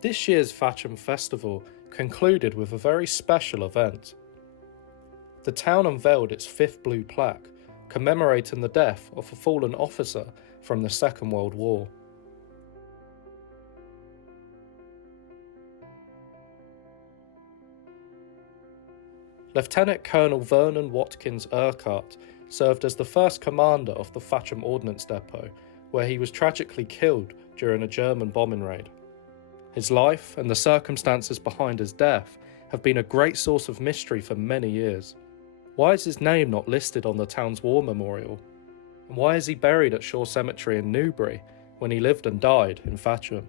This year's Thatcham Festival concluded with a very special event. The town unveiled its 5th blue plaque, commemorating the death of a fallen officer from the Second World War. Lieutenant Colonel Vernon Watkins Urquhart served as the first commander of the Thatcham Ordnance Depot, where he was tragically killed during a German bombing raid. His life and the circumstances behind his death have been a great source of mystery for many years. Why is his name not listed on the town's war memorial? And why is he buried at Shore Cemetery in Newbury when he lived and died in Thatcham?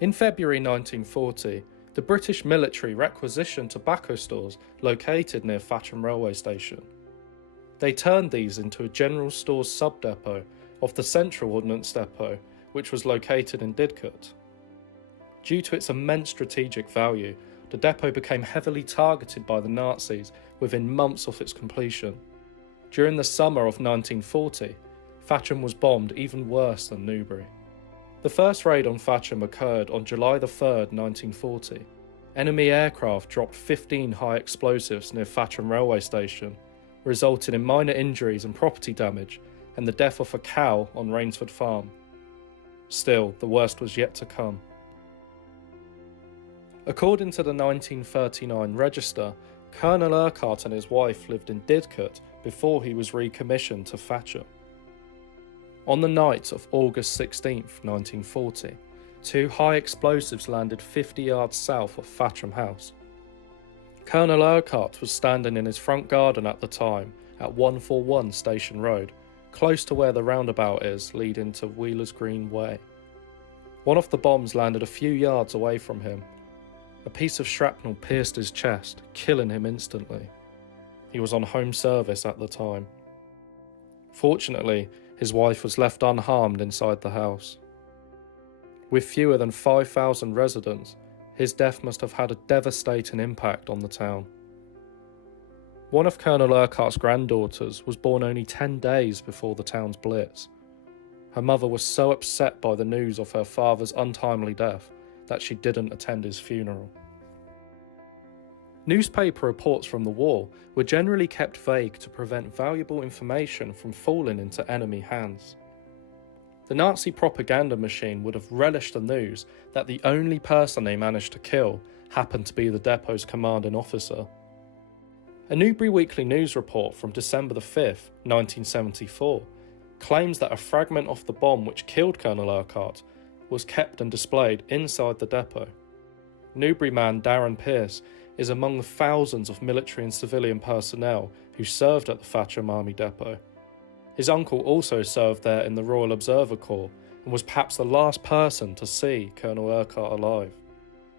In February 1940, the British military requisitioned tobacco stores located near Thatcham railway station. They turned these into a general stores sub-depot of the Central Ordnance Depot, which was located in Didcot. Due to its immense strategic value, the depot became heavily targeted by the Nazis within months of its completion. During the summer of 1940, Thatcham was bombed even worse than Newbury. The first raid on Thatcham occurred on July 3rd, 1940. Enemy aircraft dropped 15 high explosives near Thatcham railway station, resulting in minor injuries and property damage and the death of a cow on Rainsford Farm. Still, the worst was yet to come. According to the 1939 register, Colonel Urquhart and his wife lived in Didcot before he was recommissioned to Thatcham. On the night of August 16, 1940, 2 high explosives landed 50 yards south of Thatcham House. Colonel Urquhart was standing in his front garden at the time at 141 Station Road, close to where the roundabout is leading to Wheelers Green Way. One of the bombs landed a few yards away from him. A piece of shrapnel pierced his chest, killing him instantly. He was on home service at the time. Fortunately, his wife was left unharmed inside the house. With fewer than 5,000 residents, his death must have had a devastating impact on the town. One of Colonel Urquhart's granddaughters was born only 10 days before the town's blitz. Her mother was so upset by the news of her father's untimely death that she didn't attend his funeral. Newspaper reports from the war were generally kept vague to prevent valuable information from falling into enemy hands. The Nazi propaganda machine would have relished the news that the only person they managed to kill happened to be the depot's commanding officer. A Newbury Weekly News report from December 5th, 1974, claims that a fragment of the bomb which killed Colonel Urquhart was kept and displayed inside the depot. Newbury man Darren Pearce is among the thousands of military and civilian personnel who served at the Thatcham Army Depot. His uncle also served there in the Royal Observer Corps and was perhaps the last person to see Colonel Urquhart alive.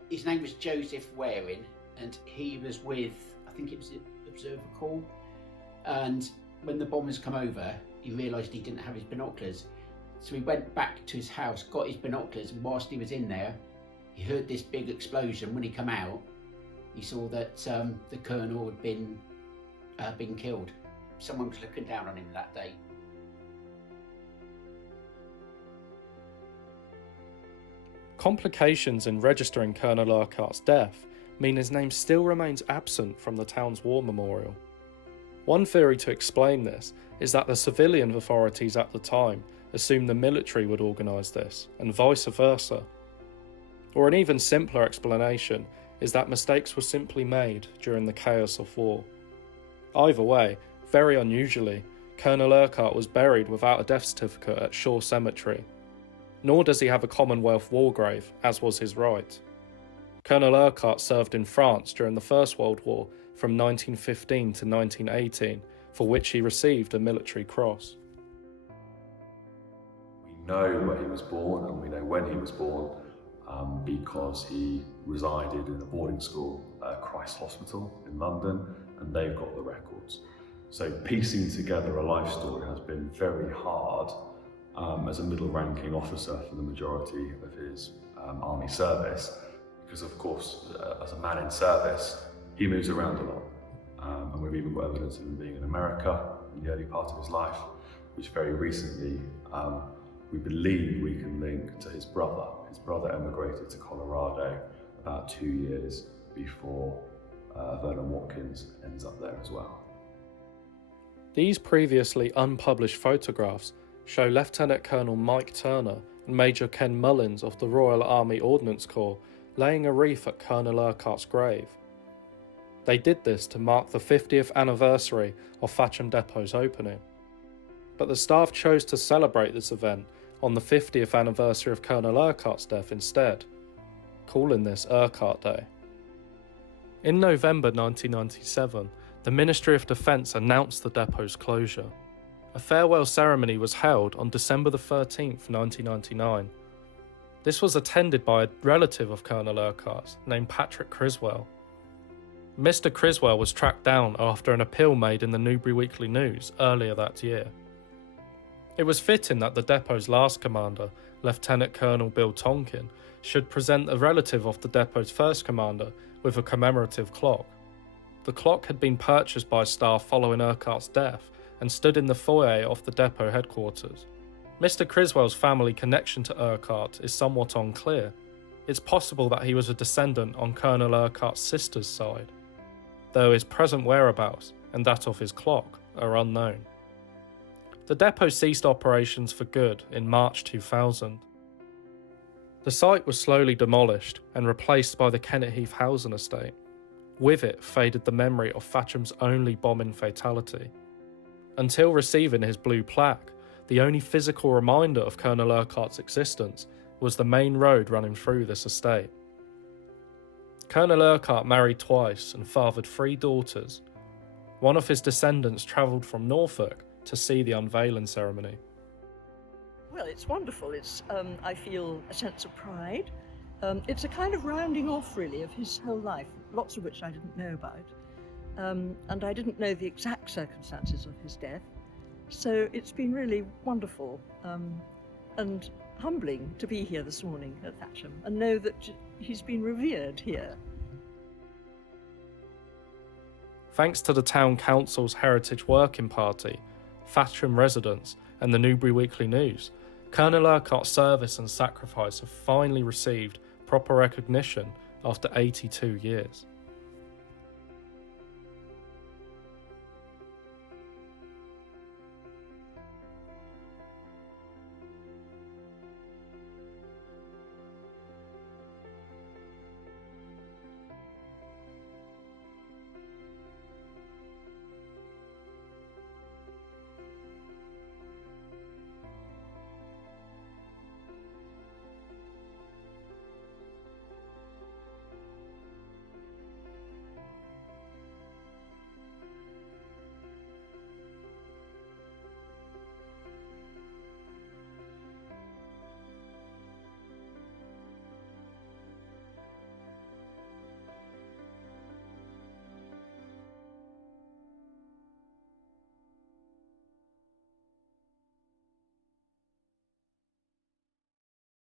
His name was Joseph Waring, and he was with, I think it was the Observer Corps, and when the bombers come over, he realised he didn't have his binoculars. So he went back to his house, got his binoculars, and whilst he was in there, he heard this big explosion. When he came out, he saw that the colonel had been killed. Someone was looking down on him that day. Complications in registering Colonel Urquhart's death mean his name still remains absent from the town's war memorial. One theory to explain this is that the civilian authorities at the time assumed the military would organise this, and vice versa. Or an even simpler explanation is that mistakes were simply made during the chaos of war. Either way, very unusually, Colonel Urquhart was buried without a death certificate at Shore Cemetery. Nor does he have a Commonwealth war grave, as was his right. Colonel Urquhart served in France during the First World War from 1915 to 1918, for which he received a military cross. We know where he was born and we know when he was born because he resided in a boarding school at Christ Hospital in London, and they've got the records. So piecing together a life story has been very hard as a middle-ranking officer for the majority of his army service, because of course, as a man in service, he moves around a lot. And we've even got evidence of him being in America in the early part of his life, which very recently we believe we can link to his brother. His brother emigrated to Colorado about 2 years before Vernon Watkins ends up there as well. These previously unpublished photographs show Lieutenant Colonel Mike Turner and Major Ken Mullins of the Royal Army Ordnance Corps laying a wreath at Colonel Urquhart's grave. They did this to mark the 50th anniversary of Thatcham Depot's opening. But the staff chose to celebrate this event on the 50th anniversary of Colonel Urquhart's death instead, calling this Urquhart Day. In November 1997, the Ministry of Defence announced the depot's closure. A farewell ceremony was held on December the 13th, 1999. This was attended by a relative of Colonel Urquhart's named Patrick Criswell. Mr. Criswell was tracked down after an appeal made in the Newbury Weekly News earlier that year. It was fitting that the depot's last commander, Lieutenant Colonel Bill Tonkin, should present a relative of the depot's first commander with a commemorative clock. The clock had been purchased by staff following Urquhart's death and stood in the foyer of the depot headquarters. Mr. Criswell's family connection to Urquhart is somewhat unclear. It's possible that he was a descendant on Colonel Urquhart's sister's side, though his present whereabouts and that of his clock are unknown. The depot ceased operations for good in March 2000. The site was slowly demolished and replaced by the Kennet Heath housing estate. With it faded the memory of Thatcham's only bombing fatality. Until receiving his blue plaque, the only physical reminder of Colonel Urquhart's existence was the main road running through this estate. Colonel Urquhart married twice and fathered 3 daughters. One of his descendants travelled from Norfolk to see the unveiling ceremony. Well, it's wonderful. I feel a sense of pride. It's a kind of rounding off, really, of his whole life, lots of which I didn't know about. And I didn't know the exact circumstances of his death. So it's been really wonderful and humbling to be here this morning at Thatcham and know that he's been revered here. Thanks to the Town Council's Heritage Working Party, Thatcham residents and the Newbury Weekly News, Colonel Urquhart's service and sacrifice have finally received proper recognition after 82 years.